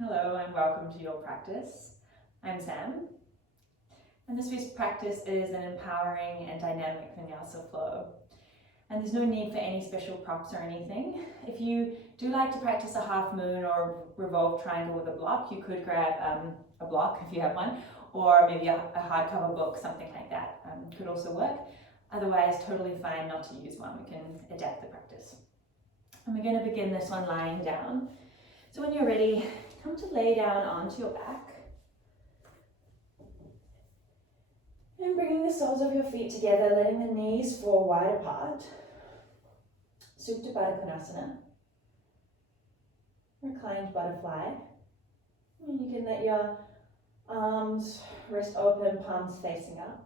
Hello and welcome to your practice. I'm Sam, and this week's practice is an empowering and dynamic Vinyasa flow. And there's no need for any special props or anything. If you do like to practice a half moon or revolve triangle with a block, you could grab a block if you have one, or maybe a hardcover book, something like that could also work. Otherwise, totally fine not to use one. We can adapt the practice. And we're going to begin this one lying down. So when you're ready, come to lay down onto your back. And bringing the soles of your feet together, letting the knees fall wide apart. Supta Baddha Konasana. Reclined butterfly. And you can let your arms rest open, palms facing up.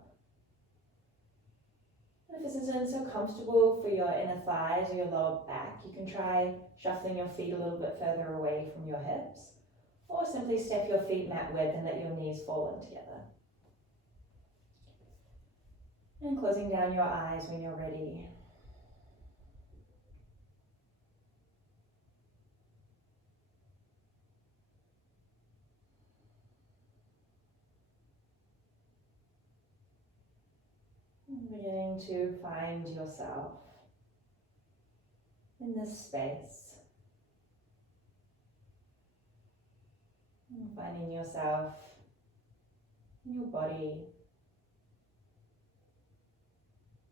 And if this isn't so comfortable for your inner thighs or your lower back, you can try shuffling your feet a little bit further away from your hips, or simply step your feet mat width and let your knees fall in together. And closing down your eyes when you're ready. And beginning to find yourself in this space. And finding yourself in your body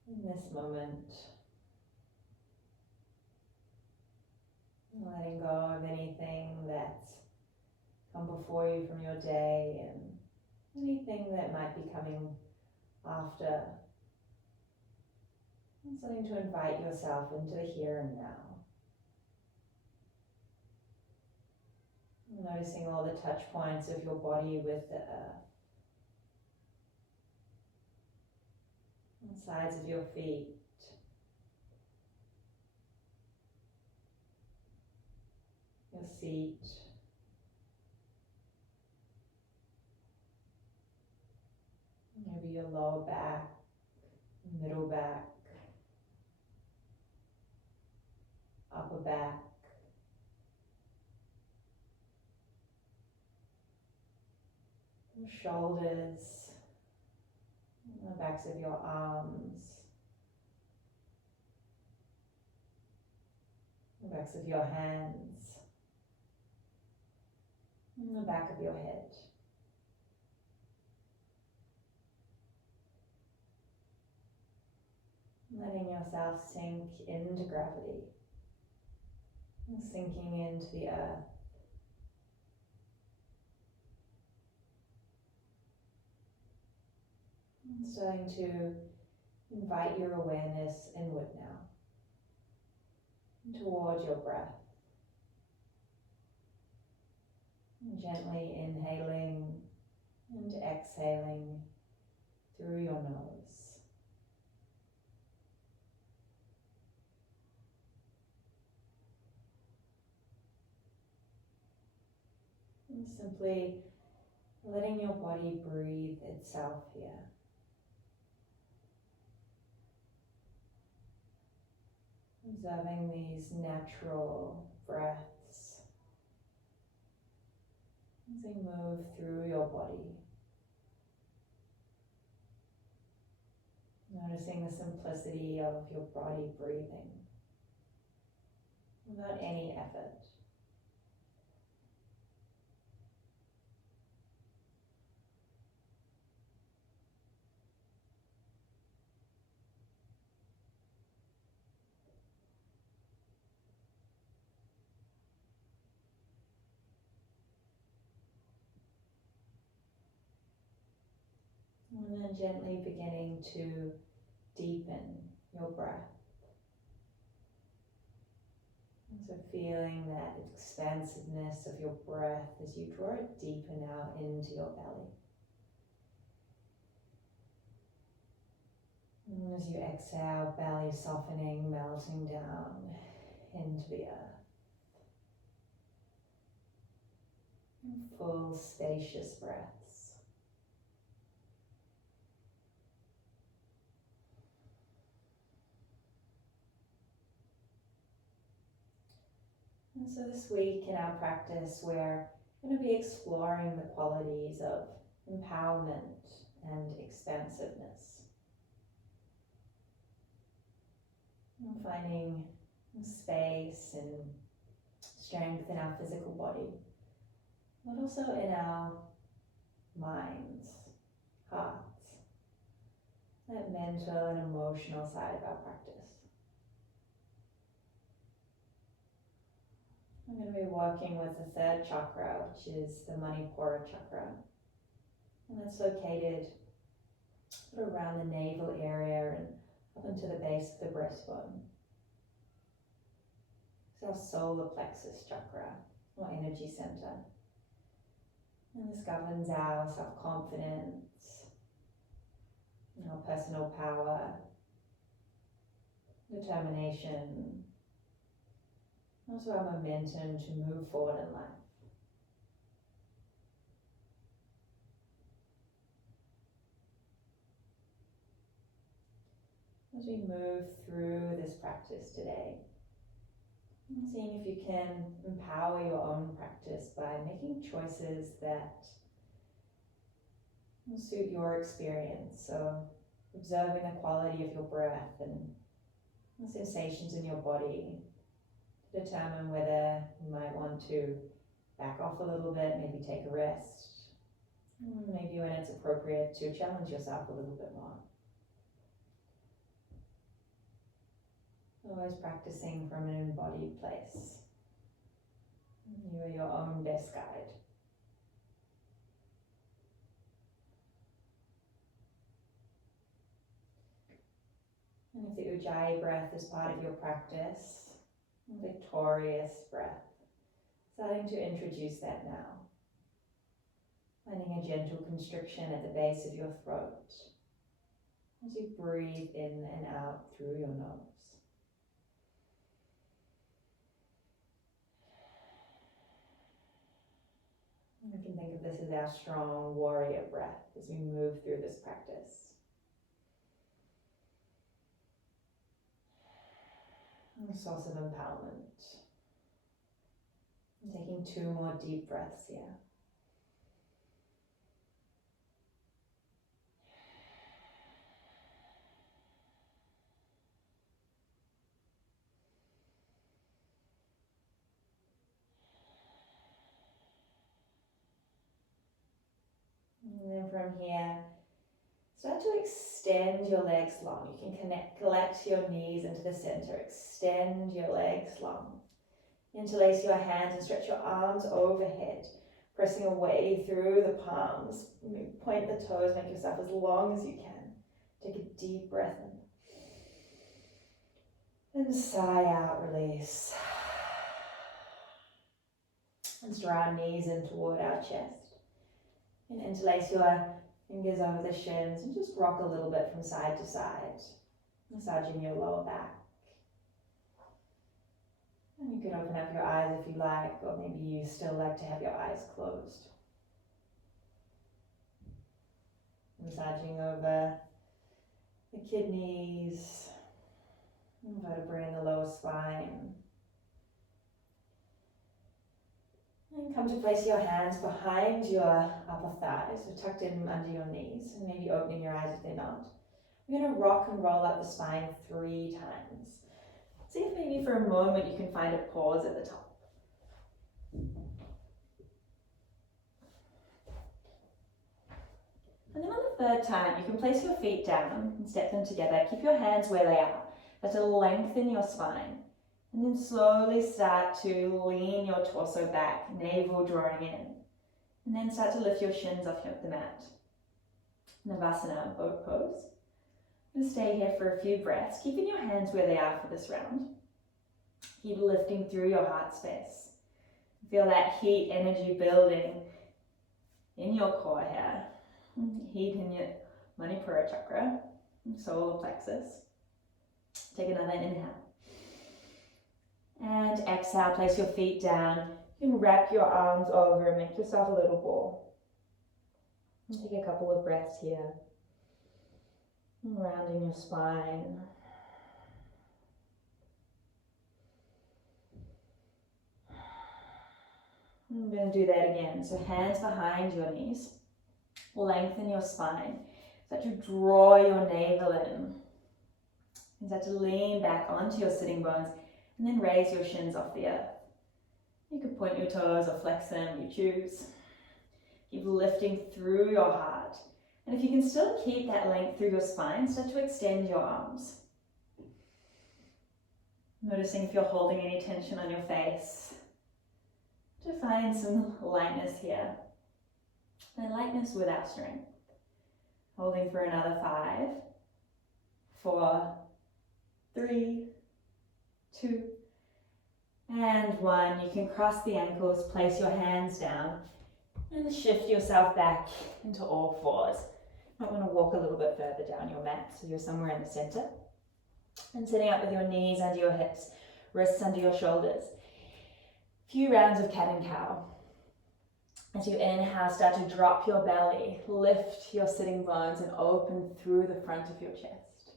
in this moment. Letting go of anything that's come before you from your day and anything that might be coming after. And starting to invite yourself into the here and now. Noticing all the touch points of your body with the earth. On the sides of your feet. Your seat. Maybe your lower back, middle back, upper back. Your shoulders, the backs of your arms, the backs of your hands, and the back of your head. Letting yourself sink into gravity, and sinking into the earth. And starting to invite your awareness inward now, towards your breath. And gently inhaling and exhaling through your nose. And simply letting your body breathe itself here. Observing these natural breaths as they move through your body. Noticing the simplicity of your body breathing without any effort. And then gently beginning to deepen your breath. And so feeling that expansiveness of your breath as you draw it deeper now into your belly. And as you exhale, belly softening, melting down into the earth. And full, spacious breaths. And so this week in our practice, we're I'm going to be exploring the qualities of empowerment and expansiveness. And finding space and strength in our physical body, but also in our minds, hearts, that mental and emotional side of our practice. I'm going to be working with the third chakra, which is the Manipura chakra. And that's located sort of around the navel area and up into the base of the breastbone. It's our solar plexus chakra, or energy center. And this governs our self-confidence, our personal power, determination, also our momentum to move forward in life. As we move through this practice today, seeing if you can empower your own practice by making choices that will suit your experience. So observing the quality of your breath and the sensations in your body to determine whether you might want to back off a little bit, maybe take a rest, maybe when it's appropriate to challenge yourself a little bit more. Always practicing from an embodied place. You are your own best guide. And if the Ujjayi breath is part of your practice, victorious breath, starting to introduce that now. Finding a gentle constriction at the base of your throat as you breathe in and out through your nose. We can think of this as our strong warrior breath as we move through this practice. A source of empowerment. Taking 2 more deep breaths here. And then from here, start to extend your legs long. You can collect your knees into the center. Extend your legs long. Interlace your hands and stretch your arms overhead, pressing away through the palms. Point the toes, make yourself as long as you can. Take a deep breath in. And sigh out, release. Let's draw our knees in toward our chest. And interlace your fingers over the shins and just rock a little bit from side to side, massaging your lower back. And you can open up your eyes if you like, or maybe you still like to have your eyes closed. Massaging over the kidneys, vertebrae in the lower spine. And come to place your hands behind your upper thighs, so tucked in under your knees, and maybe opening your eyes if they're not. We're going to rock and roll up the spine 3 times. See if maybe for a moment you can find a pause at the top. And then on the 3rd time, you can place your feet down and step them together. Keep your hands where they are, but to lengthen your spine. And then slowly start to lean your torso back, navel drawing in. And then start to lift your shins off the mat. Navasana, boat pose. And stay here for a few breaths, keeping your hands where they are for this round. Keep lifting through your heart space. Feel that heat energy building in your core here. Heat in your Manipura chakra, solar plexus. Take another inhale. And exhale, place your feet down. You can wrap your arms over and make yourself a little ball. And take a couple of breaths here. Rounding your spine. I'm going to do that again. So hands behind your knees. Lengthen your spine. Start to draw your navel in. And start to lean back onto your sitting bones and then raise your shins off the earth. You can point your toes or flex them, you choose. Keep lifting through your heart. And if you can still keep that length through your spine, start to extend your arms. Noticing if you're holding any tension on your face. To find some lightness here. And lightness without strength. Holding for another 5, 4, 3, 2, and 1. You can cross the ankles, place your hands down, and shift yourself back into all fours. You might want to walk a little bit further down your mat so you're somewhere in the center. And sitting up with your knees under your hips, wrists under your shoulders. A few rounds of cat and cow. As you inhale, start to drop your belly, lift your sitting bones and open through the front of your chest.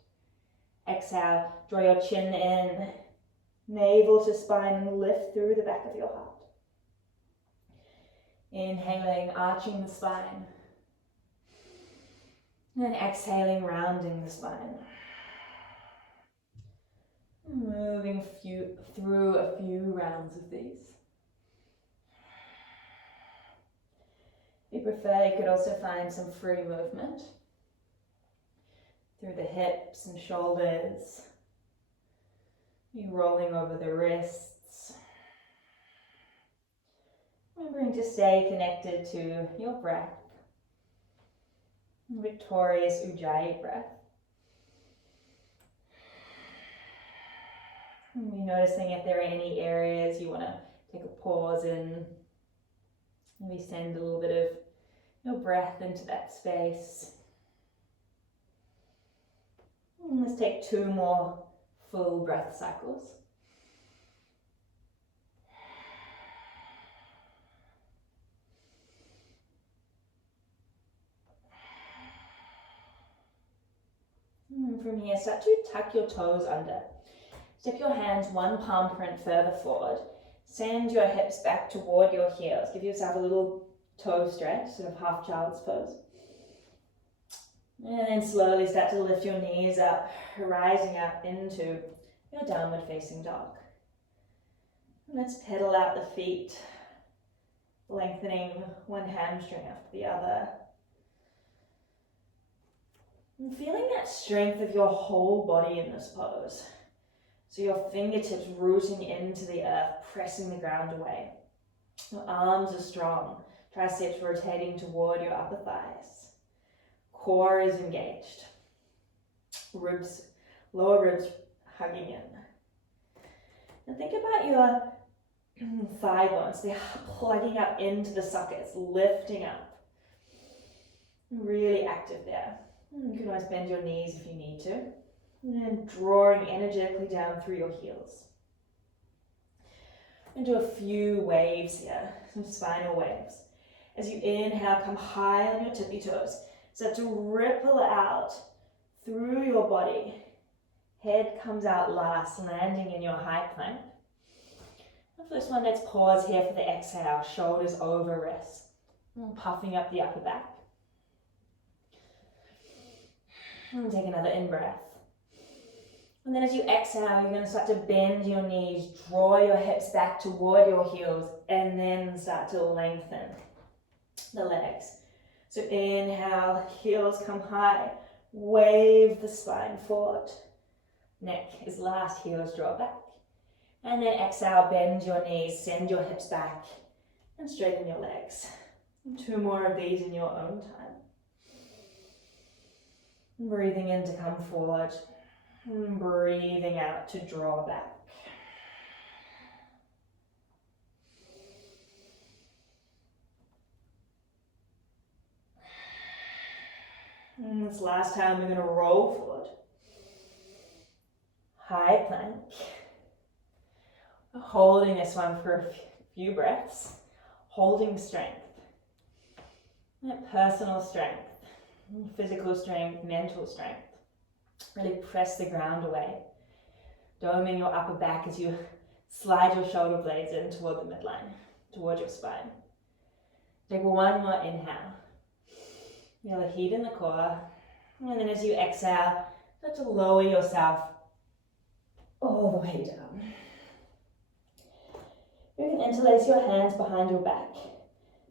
Exhale, draw your chin in, navel to spine and lift through the back of your heart. Inhaling, arching the spine. And exhaling, rounding the spine. Moving through a few rounds of these. If you prefer, you could also find some free movement through the hips and shoulders. You rolling over the wrists. Remembering to stay connected to your breath. Victorious Ujjayi breath. And be noticing if there are any areas you want to take a pause in. Maybe send a little bit of your breath into that space. And let's take 2 more full breath cycles. And from here, start to tuck your toes under. Step your hands 1 palm print further forward. Send your hips back toward your heels. Give yourself a little toe stretch, sort of half child's pose. And then slowly start to lift your knees up, rising up into your downward facing dog. And let's pedal out the feet, lengthening one hamstring after the other. And feeling that strength of your whole body in this pose. So your fingertips rooting into the earth, pressing the ground away. Your arms are strong, triceps rotating toward your upper thighs. Core is engaged. Ribs, lower ribs hugging in. And think about your thigh bones. They're plugging up into the sockets, lifting up. Really active there. You can always bend your knees if you need to. And drawing energetically down through your heels. And do a few waves here, some spinal waves. As you inhale, come high on your tippy toes. Start to ripple out through your body. Head comes out last, landing in your high plank. The first one, let's pause here for the exhale. Shoulders over wrists. Puffing up the upper back. And take another in-breath. And then as you exhale, you're going to start to bend your knees, draw your hips back toward your heels, and then start to lengthen the legs. So inhale, heels come high, wave the spine forward. Neck is last, heels draw back. And then exhale, bend your knees, send your hips back, and straighten your legs. And 2 more of these in your own time. Breathing in to come forward. And breathing out to draw back. And this last time we're going to roll forward. High plank. Holding this one for a few breaths. Holding strength. That personal strength. Physical strength, mental strength. Really press the ground away. Doming your upper back as you slide your shoulder blades in toward the midline. towards your spine. Take one more inhale. Feel the heat in the core. And then as you exhale, start to lower yourself all the way down. You can interlace your hands behind your back.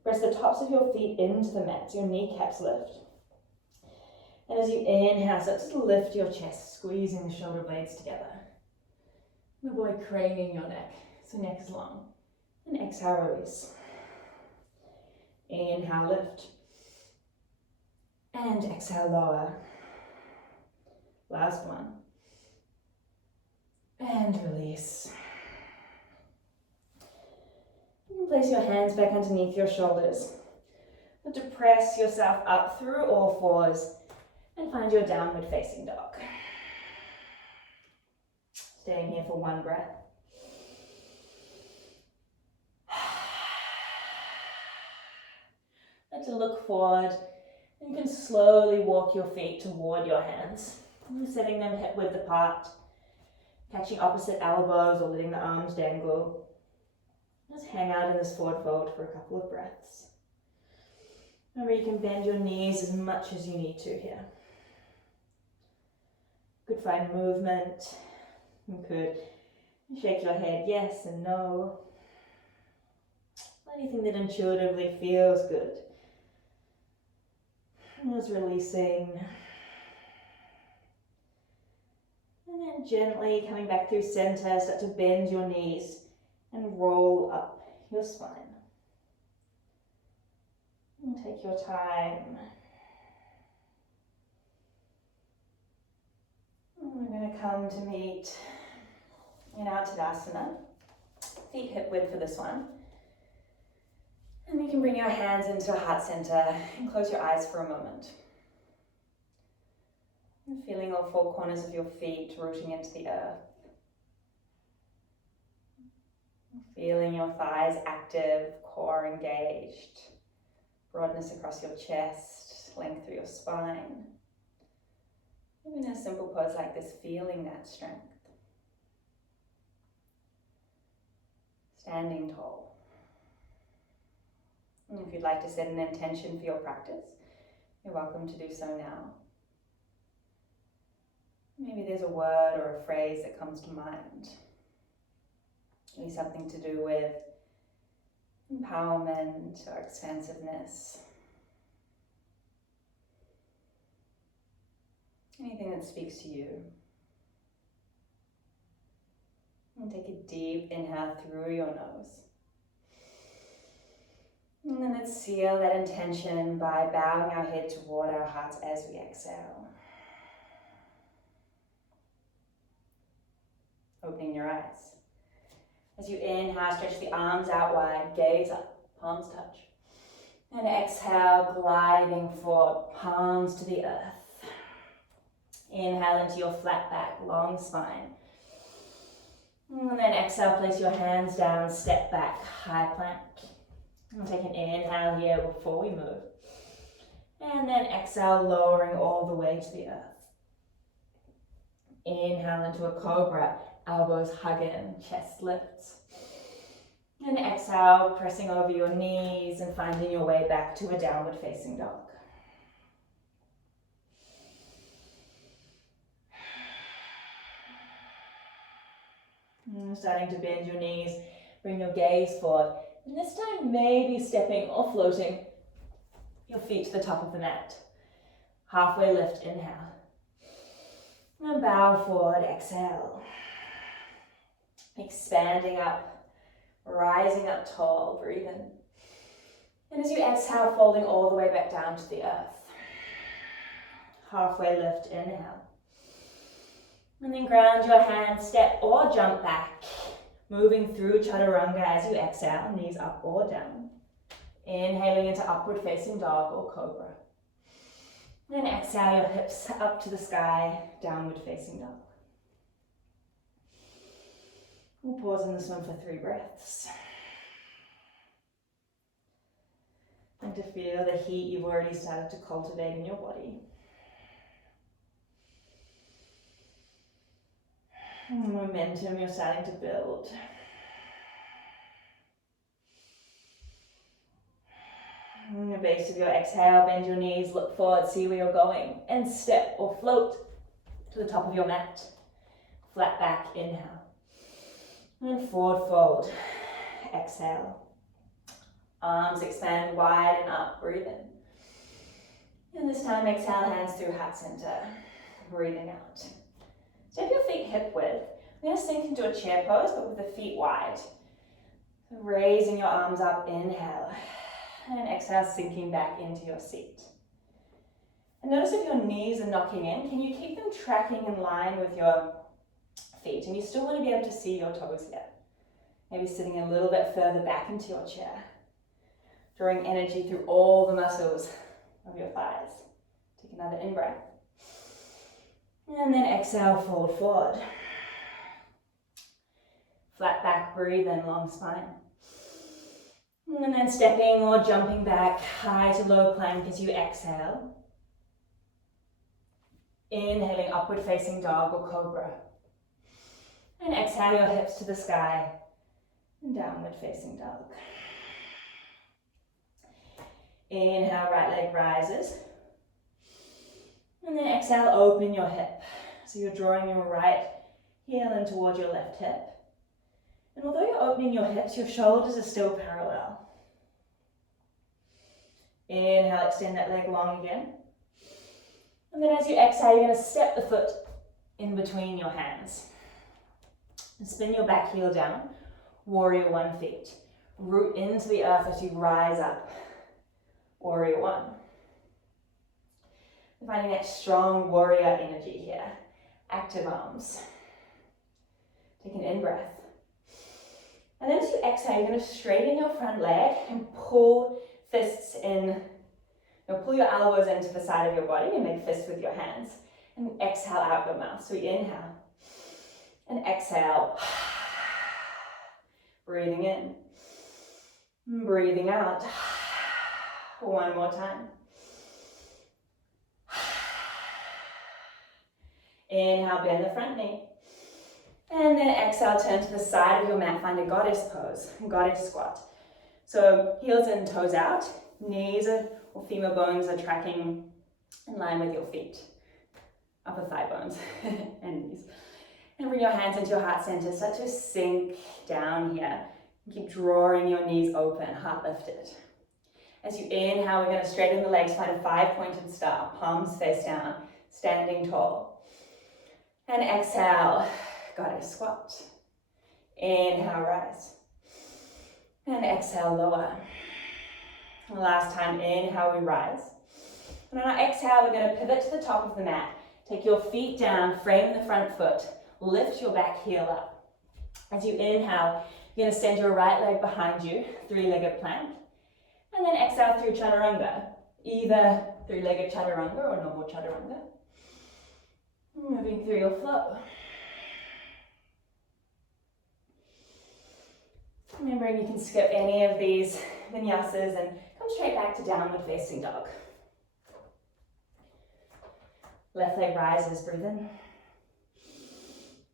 Press the tops of your feet into the mat so your kneecaps lift. And as you inhale, start to lift your chest, squeezing the shoulder blades together. And avoid craning your neck, so neck is long. And exhale, release. Inhale, lift. And exhale, lower. Last one. And release. You can place your hands back underneath your shoulders. Start to press yourself up through all fours and find your downward facing dog. Staying here for one breath. Start to look forward. You can slowly walk your feet toward your hands, setting them hip width apart, catching opposite elbows or letting the arms dangle. Just hang out in this forward fold for a couple of breaths. Remember, you can bend your knees as much as you need to here. You could find movement. You could shake your head yes and no. Anything that intuitively feels good. And just releasing. And then gently coming back through center, start to bend your knees and roll up your spine. And take your time. And we're going to come to meet in our Tadasana. Feet hip width for this one. And you can bring your hands into heart center and close your eyes for a moment. And feeling all four corners of your feet rooting into the earth. Feeling your thighs active, core engaged. Broadness across your chest, length through your spine. Even in a simple pose like this, feeling that strength. Standing tall. And if you'd like to set an intention for your practice, you're welcome to do so now. Maybe there's a word or a phrase that comes to mind. Maybe something to do with empowerment or expansiveness. Anything that speaks to you. And take a deep inhale through your nose. And then let's seal that intention by bowing our head toward our hearts as we exhale. Opening your eyes. As you inhale, stretch the arms out wide, gaze up, palms touch. And exhale, gliding forward, palms to the earth. Inhale into your flat back, long spine. And then exhale, place your hands down, step back, high plank. And take an inhale here before we move. And then exhale, lowering all the way to the earth. Inhale into a cobra, elbows hug in, chest lifts. And exhale, pressing over your knees and finding your way back to a downward facing dog. And starting to bend your knees, bring your gaze forward. And this time, maybe stepping or floating your feet to the top of the mat. Halfway lift, inhale. And bow forward, exhale. Expanding up, rising up tall, breathe in. And as you exhale, folding all the way back down to the earth. Halfway lift, inhale. And then ground your hands, step or jump back. Moving through chaturanga as you exhale, knees up or down. Inhaling into upward facing dog or cobra. Then exhale your hips up to the sky, downward facing dog. We'll pause on this one for 3 breaths. And to feel the heat you've already started to cultivate in your body. And momentum you're starting to build. On the base of your exhale, bend your knees, look forward, see where you're going, and step or float to the top of your mat. Flat back, inhale. And forward fold, exhale. Arms expand wide and up, breathe in. And this time exhale, hands through heart center, breathing out. Step your feet hip width. We're going to sink into a chair pose, but with the feet wide. So raising your arms up, inhale. And exhale, sinking back into your seat. And notice if your knees are knocking in, can you keep them tracking in line with your feet? And you still want to be able to see your toes here. Maybe sitting a little bit further back into your chair. Drawing energy through all the muscles of your thighs. Take another in-breath. And then exhale, fold forward. Flat back, breathe in, long spine. And then stepping or jumping back, high to low plank as you exhale. Inhaling, upward facing dog or cobra. And exhale your hips to the sky. And downward facing dog. Inhale, right leg rises. And then exhale, open your hip. So you're drawing your right heel in towards your left hip. And although you're opening your hips, your shoulders are still parallel. Inhale, extend that leg long again. And then as you exhale, you're going to step the foot in between your hands. And spin your back heel down, warrior one feet. Root into the earth as you rise up, warrior one. Finding that strong warrior energy here. Active arms. Take an in-breath. And then as you exhale, you're going to straighten your front leg and pull fists in. You'll pull your elbows into the side of your body and make fists with your hands. And exhale out your mouth. So we inhale. And exhale. Breathing in. Breathing out. One more time. Inhale, bend the front knee. And then exhale, turn to the side of your mat, find a goddess pose, goddess squat. So heels in, toes out, knees or femur bones are tracking in line with your feet. Upper thigh bones and knees. And bring your hands into your heart center, start to sink down here. Keep drawing your knees open, heart lifted. As you inhale, we're going to straighten the legs, find a 5-pointed star, palms face down, standing tall. And exhale, goddess squat. Inhale, rise. And exhale, lower. And last time, inhale, we rise. And on our exhale, we're going to pivot to the top of the mat. Take your feet down, frame the front foot, lift your back heel up. As you inhale, you're going to send your right leg behind you, 3-legged plank. And then exhale through chaturanga, either 3-legged chaturanga or normal chaturanga. Moving through your flow. Remembering you can skip any of these vinyasas and come straight back to downward facing dog. Left leg rises, breathe in.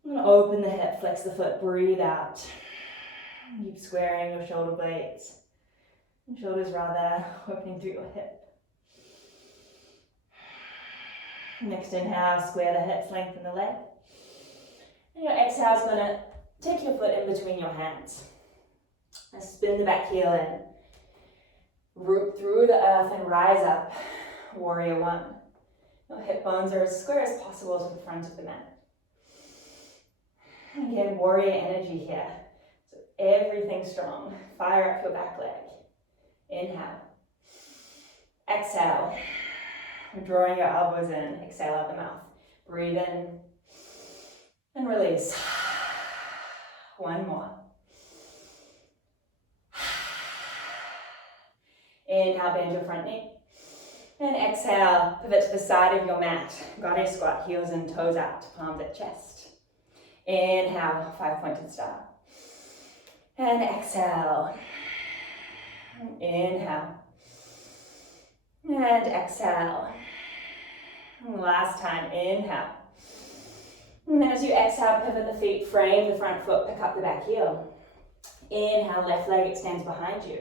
I'm going to open the hip, flex the foot, breathe out. Keep squaring your shoulder blades. Shoulders rather, opening through your hip. Next inhale, square the hips, lengthen the leg. And your exhale is going to take your foot in between your hands. And spin the back heel in. Root through the earth and rise up, warrior one. Your hip bones are as square as possible to the front of the mat. Again, warrior energy here. So everything strong. Fire up your back leg. Inhale. Exhale. Drawing your elbows in. Exhale out the mouth. Breathe in. And release. One more. Inhale, bend your front knee. And exhale, pivot to the side of your mat. Goddess squat, heels and toes out, palms at chest. Inhale, 5-pointed star. And exhale. Inhale. And exhale. And last time, inhale. And then as you exhale, pivot the feet, frame the front foot, pick up the back heel. Inhale, left leg extends behind you.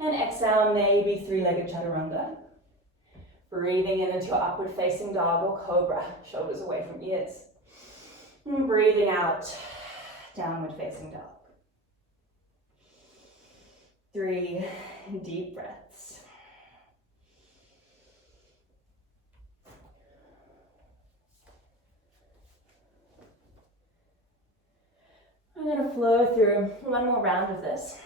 And exhale, maybe three-legged chaturanga. Breathing in into your upward facing dog or cobra, shoulders away from ears. And breathing out, downward facing dog. 3 deep breaths. I'm going to flow through one more round of this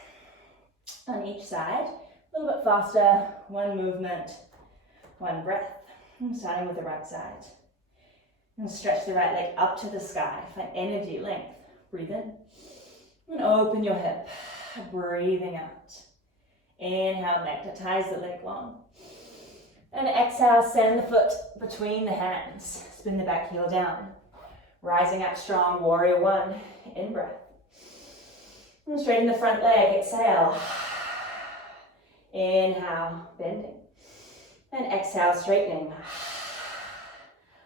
on each side. A little bit faster, one movement, one breath. I'm starting with the right side. And stretch the right leg up to the sky. Find energy, length. Breathe in. And open your hip. Breathing out. Inhale, magnetize the leg long. And exhale, send the foot between the hands. Spin the back heel down. Rising up strong, warrior one. In breath. And straighten the front leg, exhale. Inhale, bending. And exhale, straightening.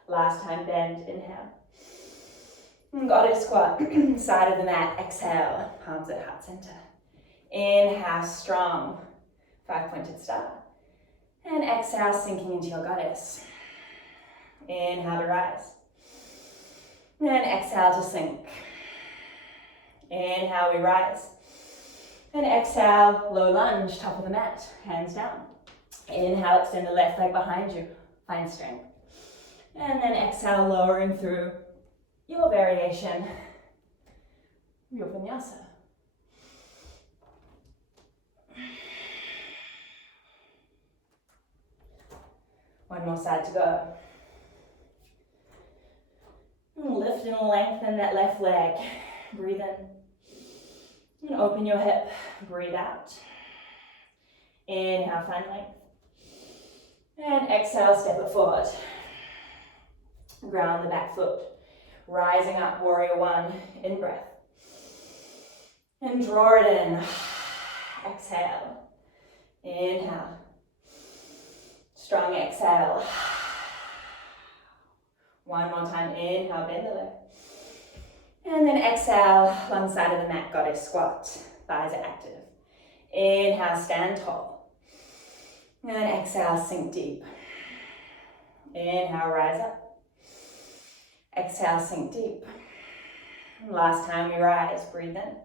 Last time, bend, inhale. And goddess squat, side of the mat, exhale, palms at heart center. Inhale, strong, 5-pointed star. And exhale, sinking into your goddess. Inhale to rise. And exhale to sink. Inhale, we rise. And exhale, low lunge, top of the mat, hands down. Inhale, extend the left leg behind you, find strength. And then exhale, lowering through your variation, your vinyasa. One more side to go. And lift and lengthen that left leg. Breathe in. And open your hip. Breathe out. Inhale, find length. And exhale, step it forward. Ground the back foot. Rising up, warrior one, in breath. And draw it in. Exhale. Inhale. Strong exhale. One more time, inhale, bend the leg. And then exhale, long side of the mat, goddess squat. Thighs are active. Inhale, stand tall. And exhale, sink deep. Inhale, rise up. Exhale, sink deep. Last time we rise, breathe in.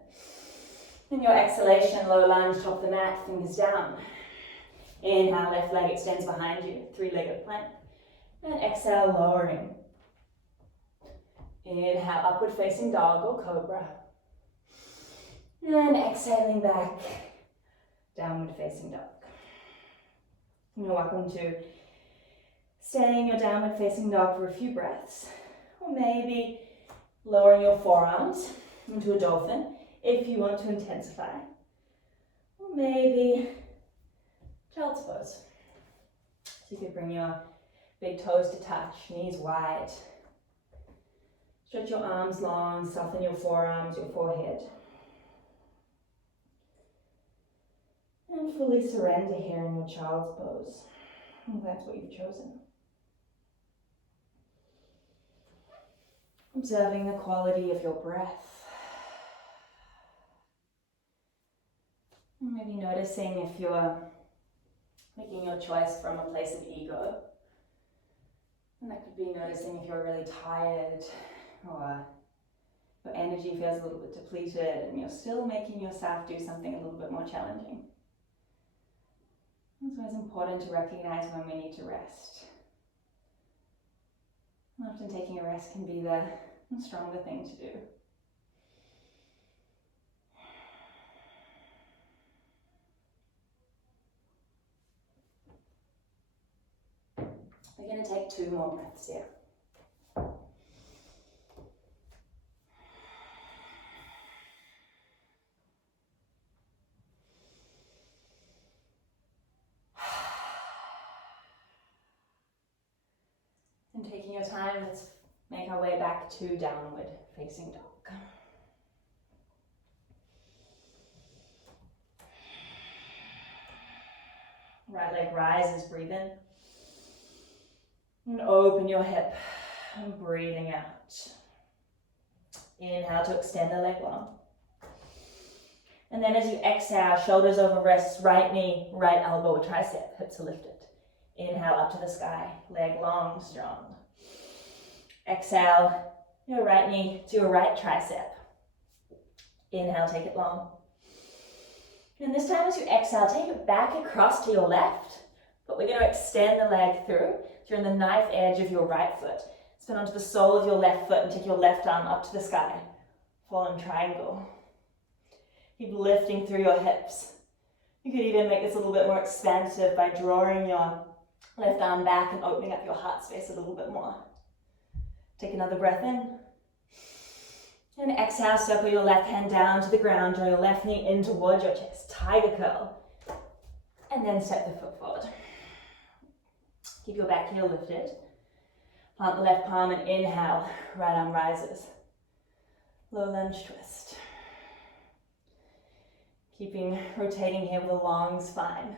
In your exhalation, low lunge, top of the mat, fingers down. Inhale, left leg extends behind you, three-legged plank. And exhale, lowering. Inhale, upward facing dog or cobra. And exhaling back, downward facing dog. You're welcome to stay in your downward facing dog for a few breaths. Or maybe lowering your forearms into a dolphin if you want to intensify. Or maybe child's pose. So you could bring your big toes to touch, knees wide. Stretch your arms long, soften your forearms, your forehead. And fully surrender here in your child's pose. And that's what you've chosen. Observing the quality of your breath. And maybe noticing if you're making your choice from a place of ego. And that could be noticing if you're really tired or your energy feels a little bit depleted and you're still making yourself do something a little bit more challenging. So it's important to recognize when we need to rest. And often taking a rest can be the stronger thing to do. We're going to take 2 more breaths here. And taking your time, let's make our way back to downward facing dog. Right leg rises, breathe in. And open your hip, and breathing out. Inhale to extend the leg long. And then as you exhale, shoulders over wrists, right knee, right elbow, tricep, hips are lifted. Inhale up to the sky, leg long, strong. Exhale, your right knee to your right tricep. Inhale, take it long. And this time as you exhale, take it back across to your left, but we're going to extend the leg through. So you're on the knife edge of your right foot. Spin onto the sole of your left foot and take your left arm up to the sky. Fallen triangle. Keep lifting through your hips. You could even make this a little bit more expansive by drawing your left arm back and opening up your heart space a little bit more. Take another breath in. And exhale, circle your left hand down to the ground, draw your left knee in towards your chest, tiger curl. And then step the foot forward. Keep your back heel lifted. Plant the left palm and inhale, right arm rises. Low lunge twist. Keeping rotating here with a long spine.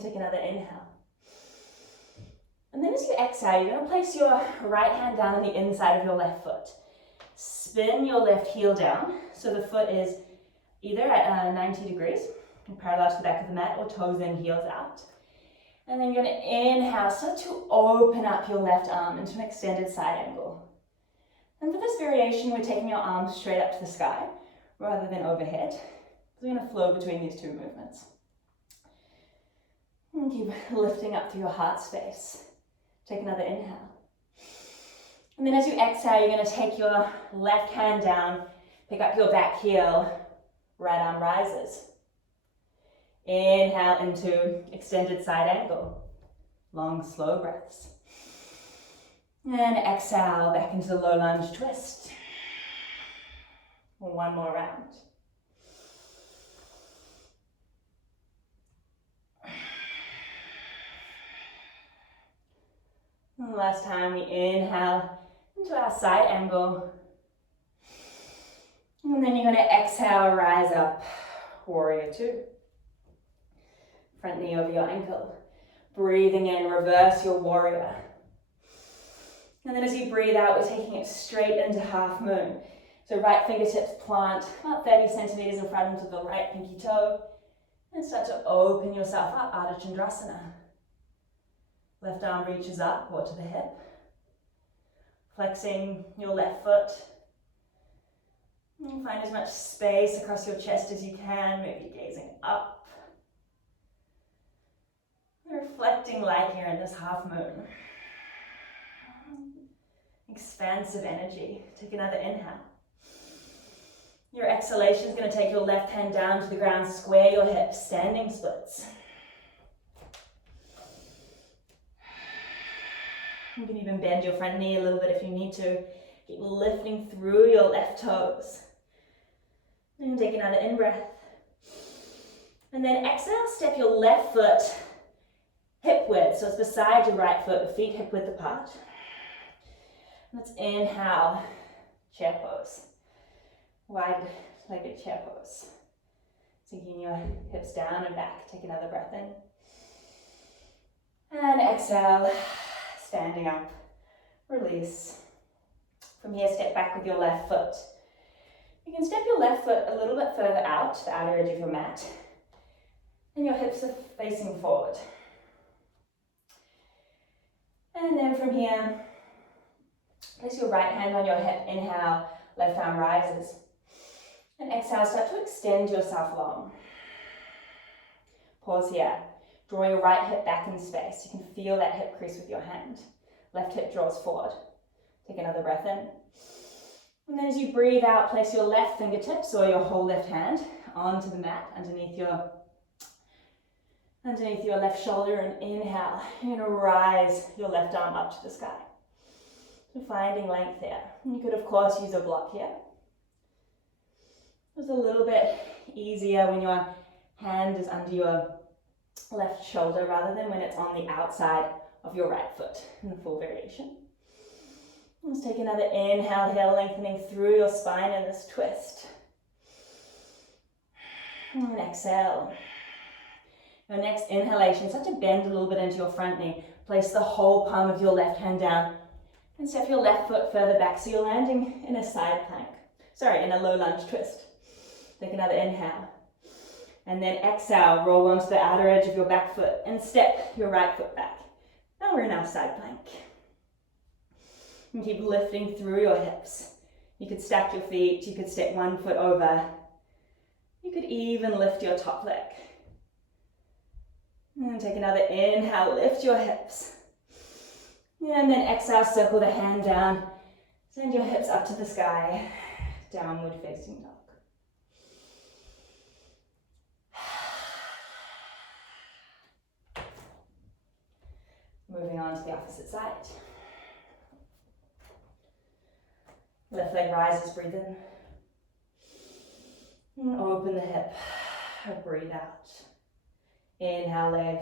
Take another inhale. And then as you exhale, you're going to place your right hand down on the inside of your left foot. Spin your left heel down, so the foot is either at 90 degrees, parallel to the back of the mat, or toes in, heels out. And then you're going to inhale, start to open up your left arm into an extended side angle. And for this variation, we're taking your arms straight up to the sky, rather than overhead. We're going to flow between these two movements. And keep lifting up through your heart space. Take another inhale. And then as you exhale, you're going to take your left hand down, pick up your back heel, right arm rises. Inhale into extended side angle. Long, slow breaths. And exhale back into the low lunge twist. One more round. And last time we inhale into our side angle. And then you're going to exhale, rise up, warrior two. Front knee over your ankle. Breathing in, reverse your warrior. And then as you breathe out, we're taking it straight into half moon. So right fingertips plant about 30 centimeters in front of the right pinky toe. And start to open yourself up, Ardha Chandrasana. Left arm reaches up or to the hip. Flexing your left foot. And find as much space across your chest as you can, maybe gazing up. Reflecting light here in this half moon. Expansive energy. Take another inhale. Your exhalation is going to take your left hand down to the ground, square your hips, standing splits. You can even bend your front knee a little bit if you need to. Keep lifting through your left toes. And take another in-breath. And then exhale, step your left foot hip width, so it's beside your right foot, the feet hip width apart. Let's inhale, chair pose. Wide-legged chair pose. Sinking your hips down and back. Take another breath in. And exhale, standing up, release. From here, step back with your left foot. You can step your left foot a little bit further out to the outer edge of your mat. And your hips are facing forward. And then from here, place your right hand on your hip. Inhale, left arm rises. And exhale, start to extend yourself long. Pause here. Draw your right hip back in space. You can feel that hip crease with your hand. Left hip draws forward. Take another breath in. And then as you breathe out, place your left fingertips or your whole left hand onto the mat underneath your left shoulder, and inhale. You're going to rise your left arm up to the sky. So finding length there. And you could of course use a block here. It's a little bit easier when your hand is under your left shoulder rather than when it's on the outside of your right foot in the full variation. Let's take another inhale here, lengthening through your spine in this twist. And exhale. Your next inhalation, start to bend a little bit into your front knee. Place the whole palm of your left hand down and step your left foot further back so you're landing in a side plank. in a low lunge twist. Take another inhale. And then exhale, roll onto the outer edge of your back foot and step your right foot back. Now we're in our side plank. And keep lifting through your hips. You could stack your feet, you could step one foot over. You could even lift your top leg. And take another inhale, lift your hips. And then exhale, circle the hand down. Send your hips up to the sky. Downward facing dog. Moving on to the opposite side. Left leg rises, breathe in. And open the hip, breathe out. Inhale, leg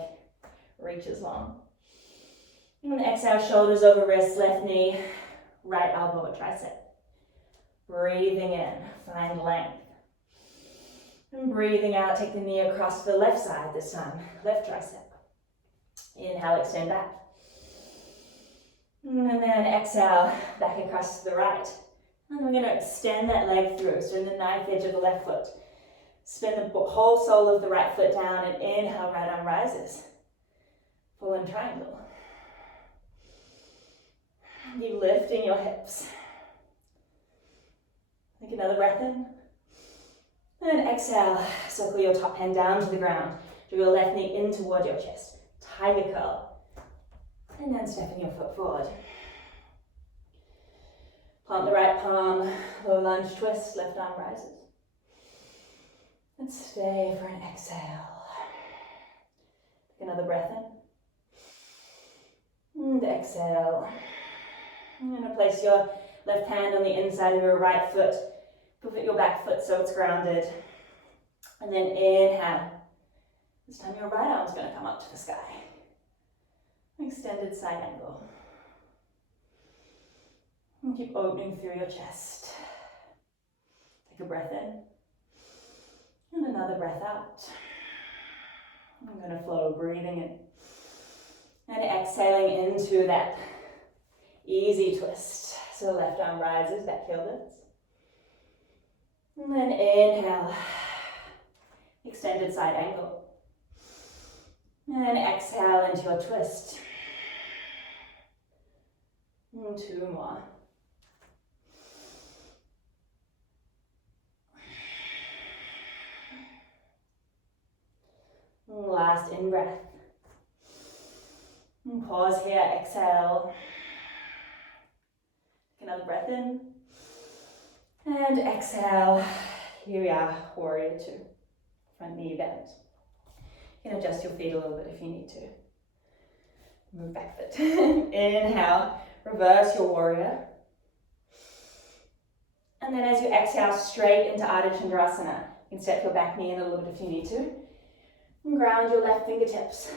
reaches long. And exhale, shoulders over wrists, left knee, right elbow or tricep. Breathing in, find length. And breathing out, take the knee across to the left side this time, left tricep. Inhale, extend back. And then exhale, back across to the right. And we're going to extend that leg through, so in the knife edge of the left foot. Spin the whole sole of the right foot down and inhale, right arm rises. Full in triangle. Keep lifting your hips. Take another breath in. And exhale, circle your top hand down to the ground. Draw your left knee in toward your chest. Tiger curl. And then stepping your foot forward. Plant the right palm, low lunge twist, left arm rises. And stay for an exhale. Take another breath in. And exhale. I'm going to place your left hand on the inside of your right foot. Pivot your back foot so it's grounded. And then inhale. This time your right arm is going to come up to the sky. Extended side angle. And keep opening through your chest. Take a breath in. And another breath out. I'm going to flow, breathing in. And exhaling into that easy twist. So left arm rises, back heel lifts. And then inhale. Extended side angle. And exhale into your twist. And two more. Last in breath. And pause here, exhale. Take another breath in. And exhale. Here we are, warrior two. Front knee bent. You can adjust your feet a little bit if you need to. Move back foot. Inhale, reverse your warrior. And then as you exhale, straight into Ardha Chandrasana. You can step your back knee in a little bit if you need to. And ground your left fingertips.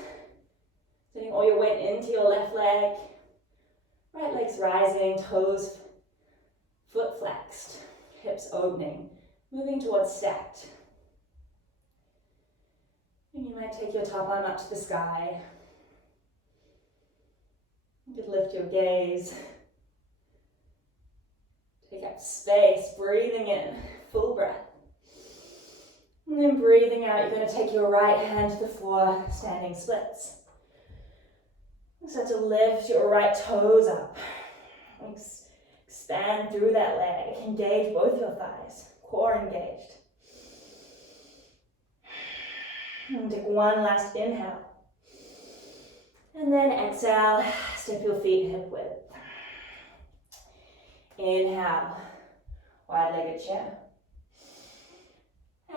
Sending all your weight into your left leg. Right leg's rising, toes, foot flexed, hips opening. Moving towards stacked. And you might take your top arm up to the sky. You could lift your gaze. Take up space, breathing in, full breath. And then breathing out, you're going to take your right hand to the floor, standing splits. Start to lift your right toes up. Expand through that leg. Engage both your thighs, core engaged. And take one last inhale. And then exhale, step your feet hip width. Inhale, wide-legged chair.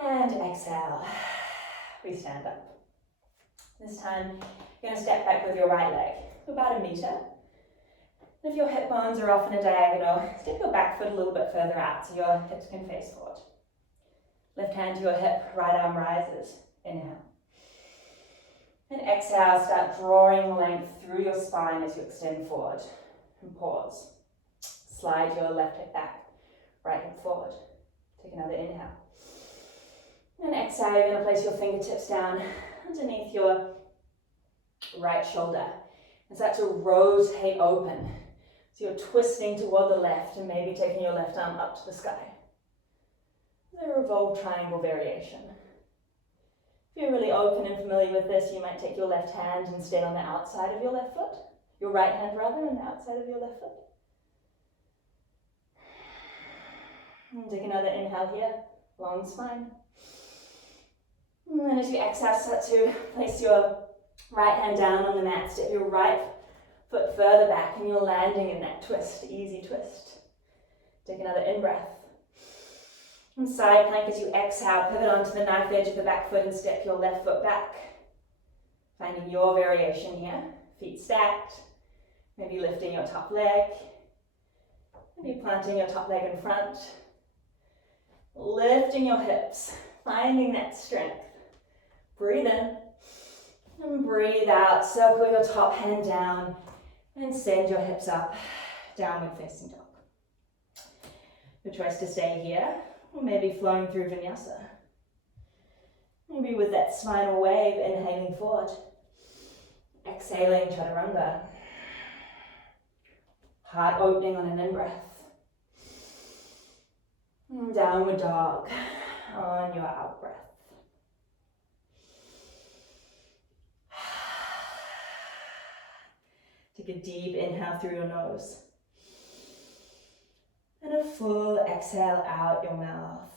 And exhale, we stand up. This time, you're going to step back with your right leg, about 1 meter. If your hip bones are off in a diagonal, step your back foot a little bit further out so your hips can face forward. Left hand to your hip, right arm rises. Inhale. And exhale, start drawing length through your spine as you extend forward. And pause. Slide your left hip back, right hip forward. Take another inhale. And exhale, you're going to place your fingertips down underneath your right shoulder. And start to rotate open. So you're twisting toward the left and maybe taking your left arm up to the sky. The revolved triangle variation. If you're really open and familiar with this, you might take your left hand and stand on the outside of your left foot. Your right hand rather, on the outside of your left foot. And take another inhale here, long spine. And then as you exhale, start to place your right hand down on the mat. Step your right foot further back and you're landing in that twist, easy twist. Take another in-breath. And side plank as you exhale, pivot onto the knife edge of the back foot and step your left foot back. Finding your variation here. Feet stacked. Maybe lifting your top leg. Maybe planting your top leg in front. Lifting your hips. Finding that strength. Breathe in. And breathe out. Circle your top hand down. And send your hips up. Downward facing dog. Your choice to stay here. Or maybe flowing through Vinyasa. Maybe with that spinal wave, inhaling forward. Exhaling, chaturanga. Heart opening on an in-breath. Downward dog on your out-breath. Take a deep inhale through your nose. And a full exhale out your mouth.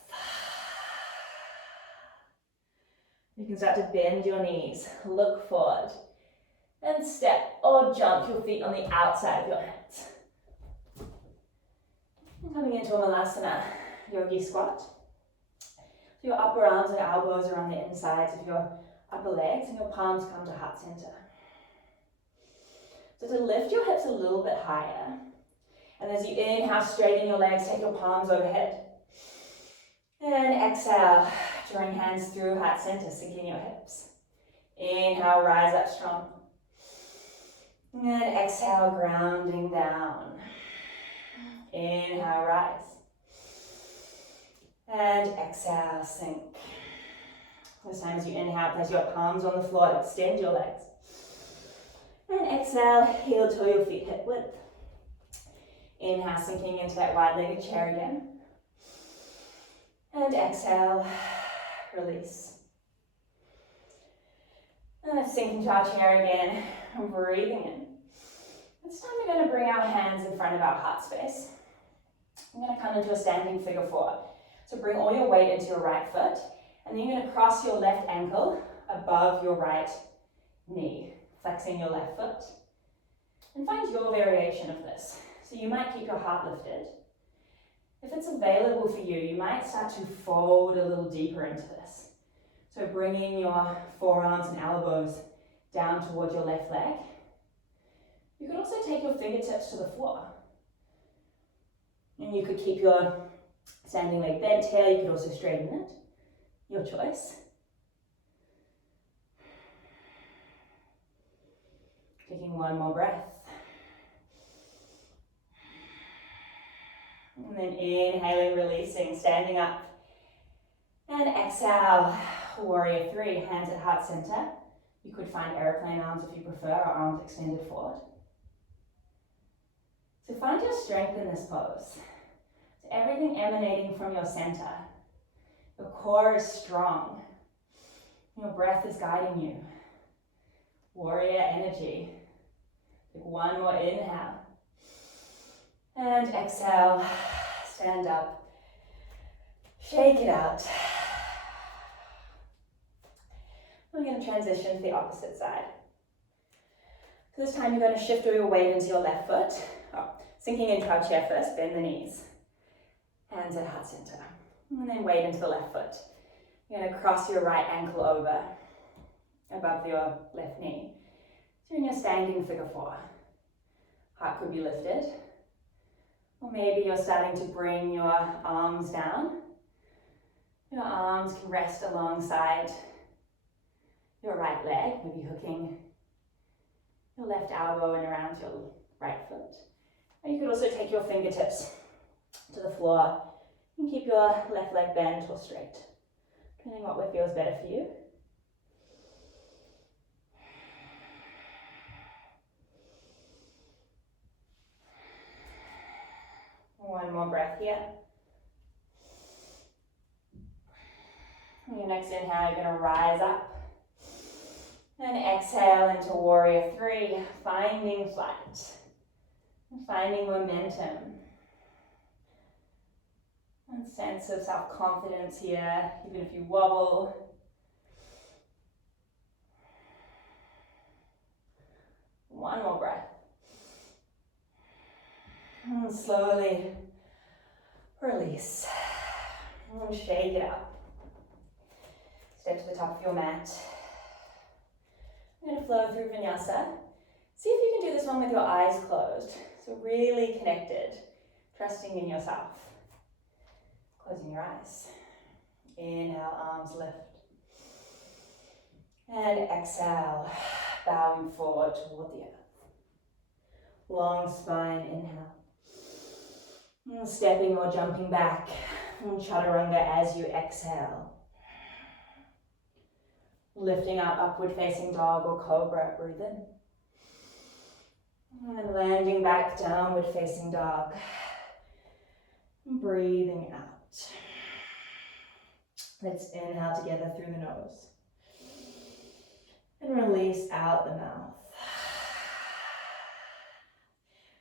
You can start to bend your knees, look forward, and step or jump your feet on the outside of your hands. And coming into a Malasana, yogi squat. So your upper arms and elbows are on the insides of your upper legs and your palms come to heart center. So to lift your hips a little bit higher, and as you inhale, straighten your legs, take your palms overhead. And exhale, drawing hands through heart center, sinking your hips. Inhale, rise up strong. And exhale, grounding down. Inhale, rise. And exhale, sink. This time as you inhale, place your palms on the floor, extend your legs. And exhale, heel toe your feet hip width. Inhale, sinking into that wide-legged chair again. And exhale, release. And sinking to our chair again, and breathing in. This time we're going to bring our hands in front of our heart space. I'm going to come into a standing figure four. So bring all your weight into your right foot, and then you're going to cross your left ankle above your right knee, flexing your left foot. And find your variation of this. So you might keep your heart lifted. If it's available for you, you might start to fold a little deeper into this. So bringing your forearms and elbows down towards your left leg. You could also take your fingertips to the floor. And you could keep your standing leg bent here. You could also straighten it. Your choice. Taking one more breath. And then inhaling, releasing, standing up. And exhale, warrior three, hands at heart center. You could find airplane arms if you prefer, or arms extended forward. So find your strength in this pose. So everything emanating from your center. Your core is strong. Your breath is guiding you. Warrior energy. Take one more inhale. And exhale, stand up, shake it out. We're going to transition to the opposite side. So this time you're going to shift all your weight into your left foot. Sinking into our chair first, bend the knees. Hands at heart center. And then weight into the left foot. You're going to cross your right ankle over, above your left knee. So you're in your standing figure four. Heart could be lifted. Or maybe you're starting to bring your arms down. Your arms can rest alongside your right leg, maybe hooking your left elbow in around your right foot. And you could also take your fingertips to the floor and keep your left leg bent or straight, depending on what feels better for you. One more breath here. Your next inhale, you're going to rise up. And exhale into warrior three, finding flight. Finding momentum. And sense of self-confidence here, even if you wobble. One more breath. And slowly release. And shake it up. Step to the top of your mat. You're going to flow through Vinyasa. See if you can do this one with your eyes closed. So really connected, trusting in yourself. Closing your eyes. Inhale, arms lift. And exhale, bowing forward toward the earth. Long spine, inhale. And stepping or jumping back. And chaturanga as you exhale. Lifting up, upward facing dog or cobra, breathe in. And landing back, downward facing dog. Breathing out. Let's inhale together through the nose. And release out the mouth.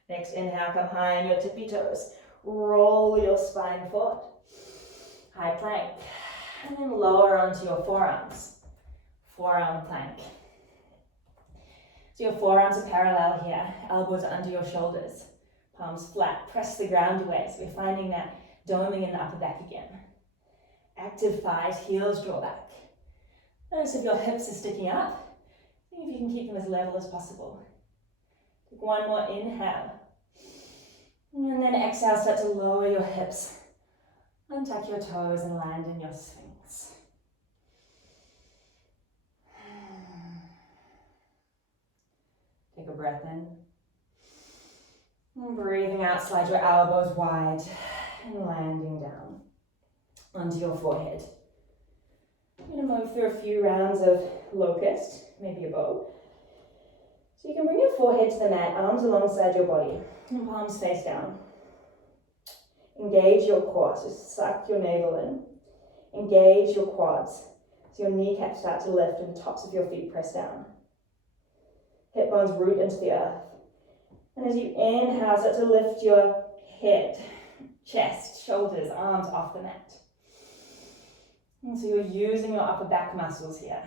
Next inhale, come high on your tippy toes. Roll your spine forward. High plank. And then lower onto your forearms. Forearm plank. So your forearms are parallel here. Elbows are under your shoulders. Palms flat. Press the ground away. So we're finding that doming in the upper back again. Active thighs, heels draw back. Notice if your hips are sticking up. See if you can keep them as level as possible. Take one more inhale. And then exhale, start to lower your hips. Untuck your toes and land in your sphinx. Take a breath in. And breathing out, slide your elbows wide and landing down onto your forehead. I'm going to move through a few rounds of locust, maybe a bow. So you can bring your forehead to the mat, arms alongside your body, and palms face down. Engage your core, so suck your navel in. Engage your quads, so your kneecaps start to lift and the tops of your feet press down. Hip bones root into the earth. And as you inhale, start to lift your head, chest, shoulders, arms off the mat. And so you're using your upper back muscles here.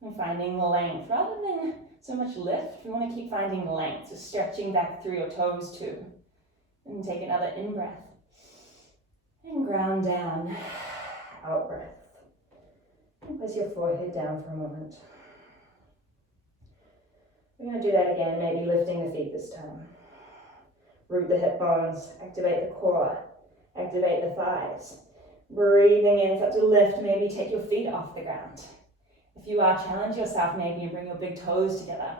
And finding length. Rather than so much lift, we want to keep finding length. So stretching back through your toes too. And take another in-breath. And ground down. Out-breath. And place your forehead down for a moment. We're going to do that again, maybe lifting the feet this time. Root the hip bones, activate the core, activate the thighs. Breathing in, start to lift, maybe take your feet off the ground. If you are, challenge yourself, maybe you bring your big toes together.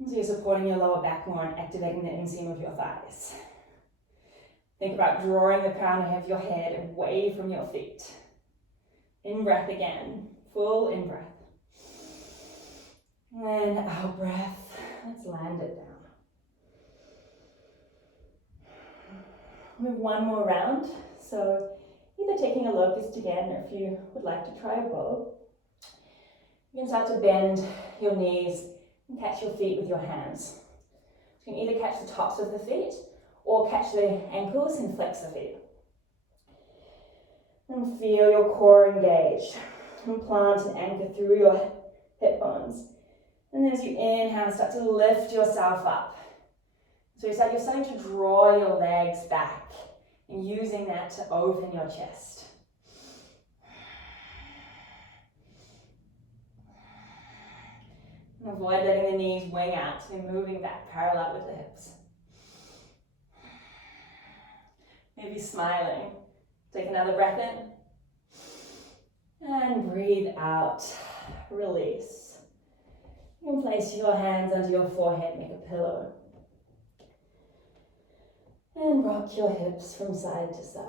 And so you're supporting your lower back more and activating the inseam of your thighs. Think about drawing the crown of your head away from your feet. In-breath again, full in-breath. And out breath, let's land it down. Move one more round. So either taking a locust again, or if you would like to try a bow, you can start to bend your knees and catch your feet with your hands. You can either catch the tops of the feet or catch the ankles and flex the feet. And feel your core engaged. And plant and anchor through your hip bones. And then as you inhale, start to lift yourself up. So you're starting to draw your legs back and using that to open your chest. And avoid letting the knees wing out, so you're moving back parallel with the hips. Maybe smiling. Take another breath in. And breathe out. Release. You can place your hands under your forehead, make a pillow. And rock your hips from side to side.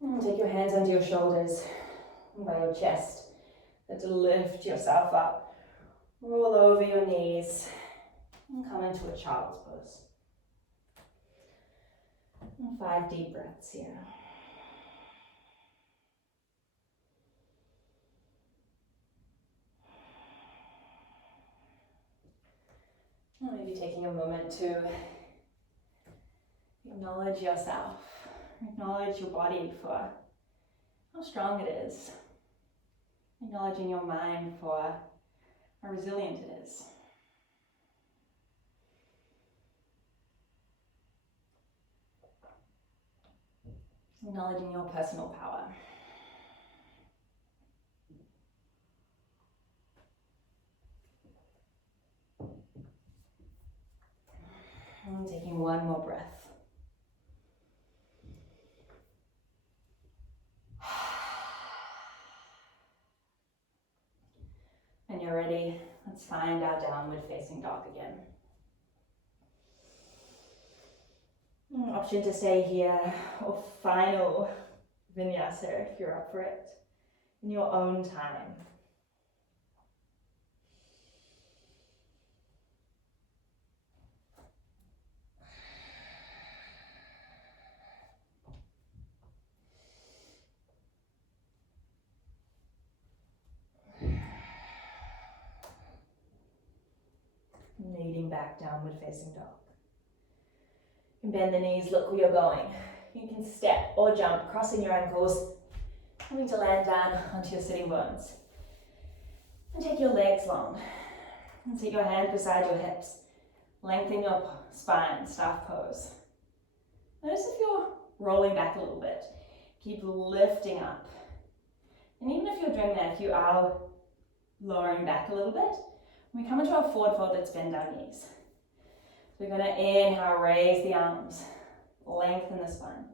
And take your hands under your shoulders and by your chest. Start to lift yourself up. Roll over your knees and come into a child's pose. And 5 deep breaths here. And maybe taking a moment to acknowledge yourself, acknowledge your body for how strong it is, acknowledging your mind for how resilient it is. Acknowledging your personal power. And taking one more breath. When you're ready, let's find our downward facing dog again. Option to stay here, or final vinyasa if you're up for it, in your own time. Leading back, downward facing dog. You can bend the knees, look where you're going. You can step or jump, crossing your ankles, coming to land down onto your sitting bones. And take your legs long. And sit your hands beside your hips. Lengthen your spine, staff pose. Notice if you're rolling back a little bit. Keep lifting up. And even if you're doing that, if you are lowering back a little bit, when we come into our forward fold, let's bend our knees. So we're going to inhale, raise the arms, lengthen the spine.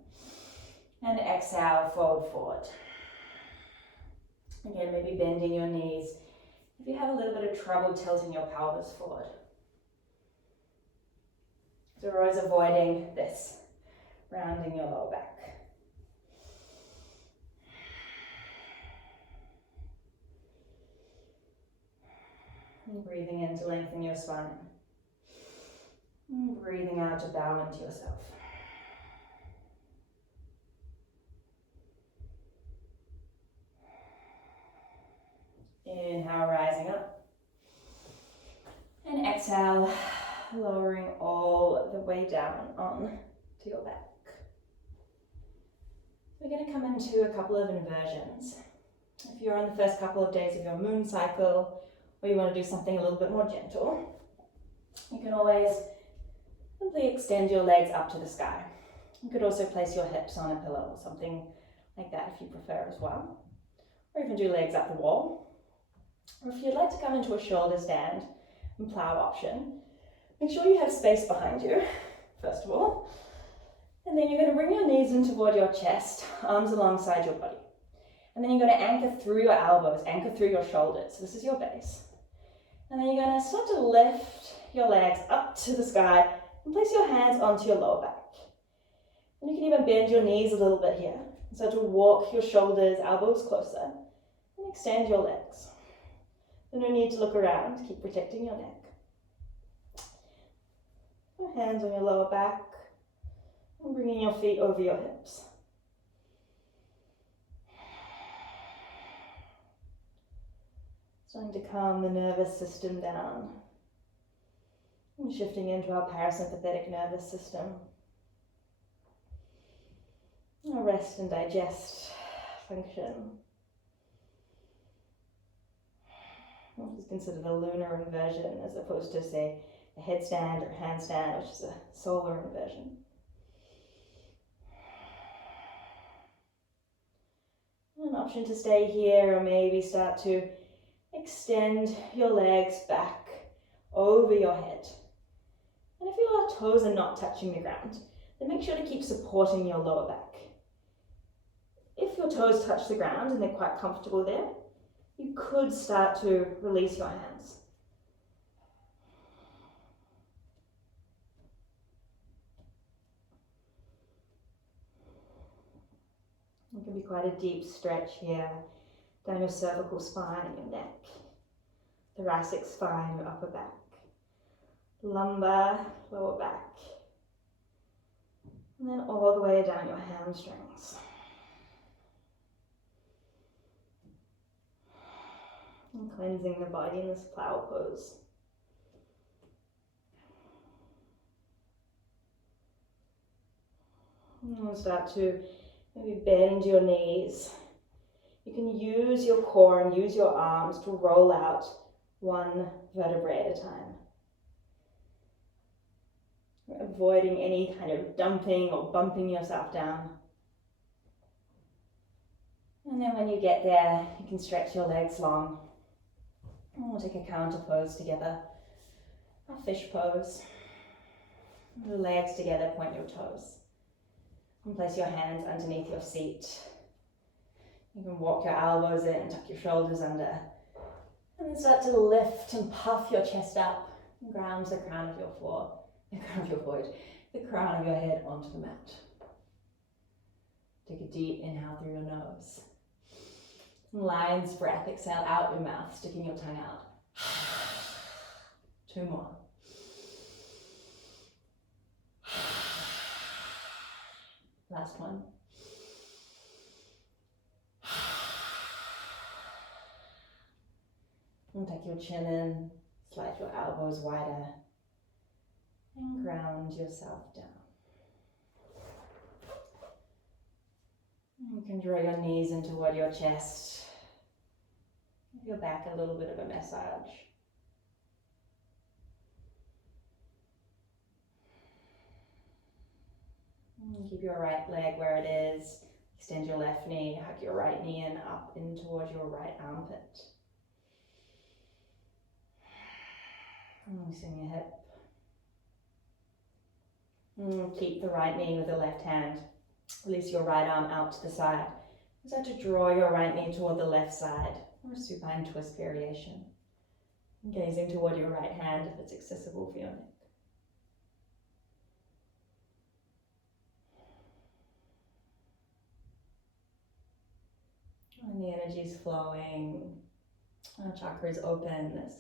And exhale, fold forward. Again, maybe bending your knees. If you have a little bit of trouble tilting your pelvis forward. So we're always avoiding this, rounding your lower back. And breathing in to lengthen your spine. And breathing out to bow into yourself. Inhale, rising up. And exhale, lowering all the way down on to your back. We're going to come into a couple of inversions. If you're on the first couple of days of your moon cycle, or you want to do something a little bit more gentle, you can always simply extend your legs up to the sky. You could also place your hips on a pillow or something like that if you prefer as well. Or even do legs up the wall. Or if you'd like to come into a shoulder stand and plow option, make sure you have space behind you, first of all. And then you're going to bring your knees in toward your chest, arms alongside your body. And then you're going to anchor through your elbows, anchor through your shoulders. So this is your base. And then you're going to start to lift your legs up to the sky and place your hands onto your lower back. And you can even bend your knees a little bit here. Start to walk your shoulders, elbows closer, and extend your legs. So no need to look around, keep protecting your neck. Your hands on your lower back, and bringing your feet over your hips. Starting to calm the nervous system down. And shifting into our parasympathetic nervous system. Our rest and digest function. This is considered a lunar inversion as opposed to, say, a headstand or handstand, which is a solar inversion. An option to stay here, or maybe start to extend your legs back over your head. And if your toes are not touching the ground, then make sure to keep supporting your lower back. If your toes touch the ground and they're quite comfortable there, you could start to release your hands. It can be quite a deep stretch here, down your cervical spine and your neck. thoracic spine, your upper back, lumbar, lower back, and then all the way down your hamstrings. And cleansing the body in this flower pose. And we'll start to maybe bend your knees. You can use your core and use your arms to roll out one vertebrae at a time. Avoiding any kind of dumping or bumping yourself down. And then when you get there, you can stretch your legs long. And we'll take a counter pose together, a fish pose. Your legs together, point your toes. And place your hands underneath your seat. You can walk your elbows in and tuck your shoulders under. And then start to lift and puff your chest up. And ground the crown of your floor, the crown of your forehead, the crown of your head onto the mat. Take a deep inhale through your nose. Lion's breath, exhale out your mouth, sticking your tongue out. 2 more. Last one. And tuck your chin in, slide your elbows wider, and ground yourself down. You can draw your knees in toward your chest. Give your back a little bit of a massage. And keep your right leg where it is. Extend your left knee, hug your right knee in up in towards your right armpit. Loosen your hip. And keep the right knee with the left hand. Release your right arm out to the side. Start to draw your right knee toward the left side, or a supine twist variation. Gazing toward your right hand if it's accessible for your neck. And the energy is flowing. Our chakra is open. This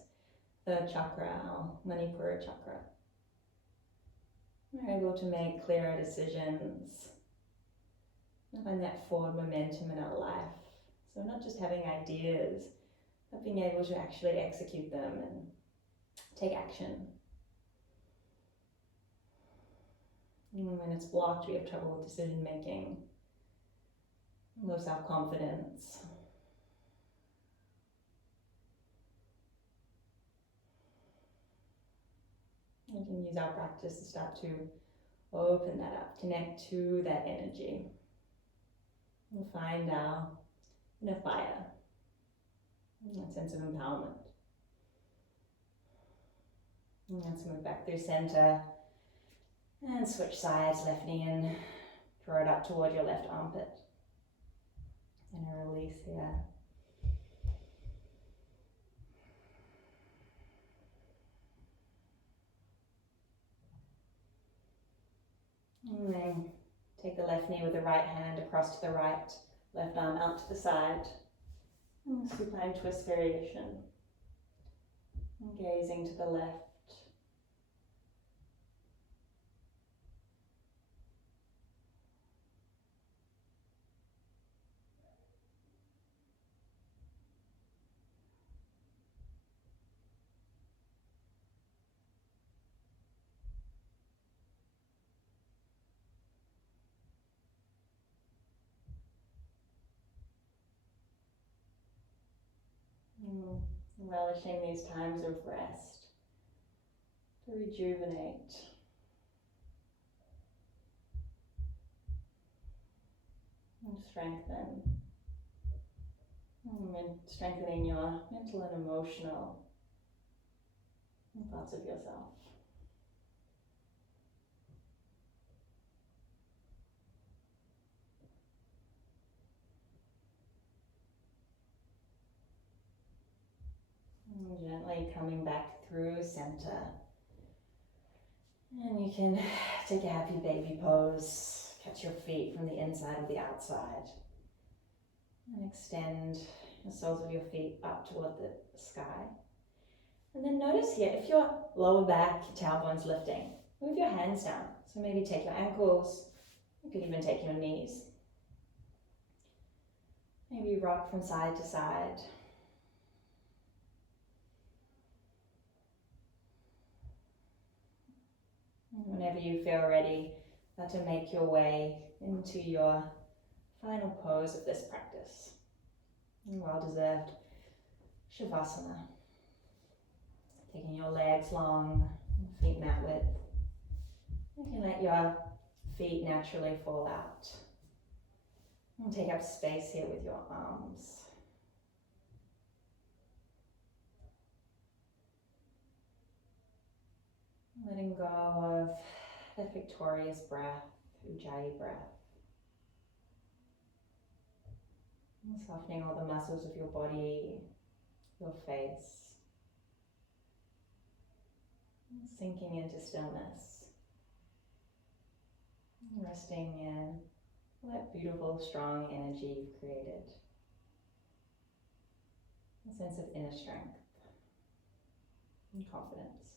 third chakra, our Manipura chakra. We're able to make clearer decisions. And find that forward momentum in our life. So not just having ideas, but being able to actually execute them and take action. And when it's blocked, we have trouble with decision making, low self-confidence. We can use our practice to start to open that up, connect to that energy. We'll find our inner fire, that sense of empowerment. And let's move back through center and switch sides, left knee in, draw it up toward your left armpit. And a release here. And then take the left knee with the right hand across to the right, left arm out to the side. And supine twist variation. And gazing to the left. Relishing these times of rest to rejuvenate. And strengthen. And strengthening your mental and emotional thoughts of yourself. And gently coming back through center. And you can take a happy baby pose. Catch your feet from the inside or the outside. And extend the soles of your feet up toward the sky. And then notice here, if your lower back, your tailbone's lifting, move your hands down. So maybe take your ankles, you could even take your knees. Maybe rock from side to side. And whenever you feel ready, start to make your way into your final pose of this practice. Well-deserved savasana. Taking your legs long, feet mat width. You can let your feet naturally fall out. And take up space here with your arms. Letting go of that victorious breath, Ujjayi breath. And softening all the muscles of your body, your face. And sinking into stillness. And resting in all that beautiful, strong energy you've created. A sense of inner strength and confidence.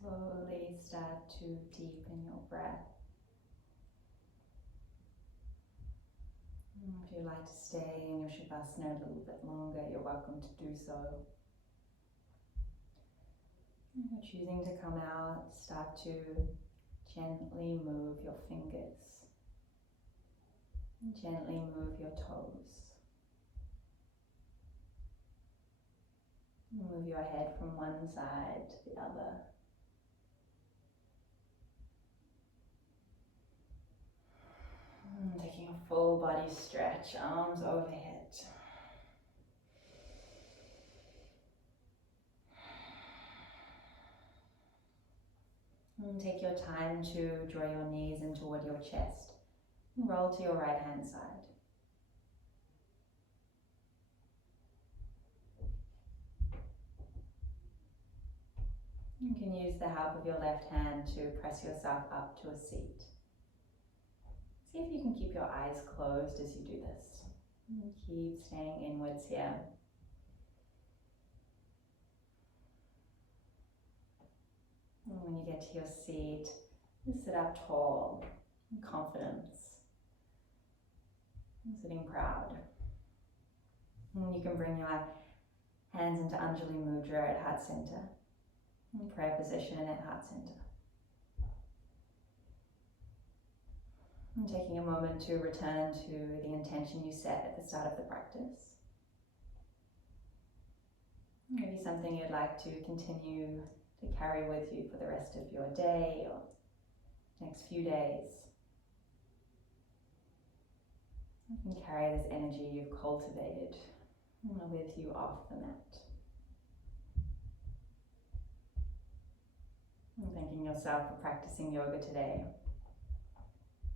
Slowly start to deepen your breath. If you'd like to stay in your Shavasana a little bit longer, you're welcome to do so. If you're choosing to come out, start to gently move your fingers. And gently move your toes. Move your head from one side to the other. Taking a full body stretch, arms overhead. And take your time to draw your knees in toward your chest. And roll to your right hand side. You can use the help of your left hand to press yourself up to a seat. See if you can keep your eyes closed as you do this. And keep staying inwards here. And when you get to your seat, you sit up tall, in confidence, and sitting proud. And you can bring your hands into Anjali Mudra at heart center, in prayer position at heart center. And taking a moment to return to the intention you set at the start of the practice. Maybe something you'd like to continue to carry with you for the rest of your day or next few days. You can carry this energy you've cultivated with you off the mat. And thanking yourself for practicing yoga today.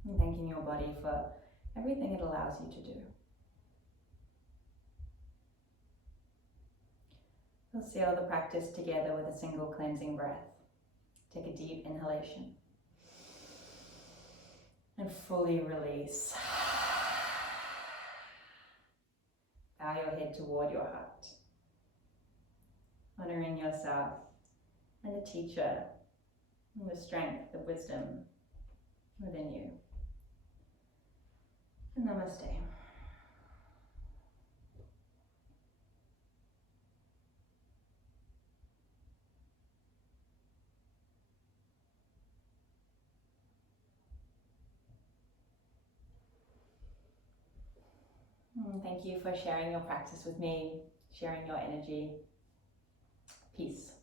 And thanking your body for everything it allows you to do. We'll seal the practice together with a single cleansing breath. Take a deep inhalation. And fully release. Bow your head toward your heart. Honoring yourself and the teacher and the strength, the wisdom within you. Namaste. Thank you for sharing your practice with me, sharing your energy. Peace.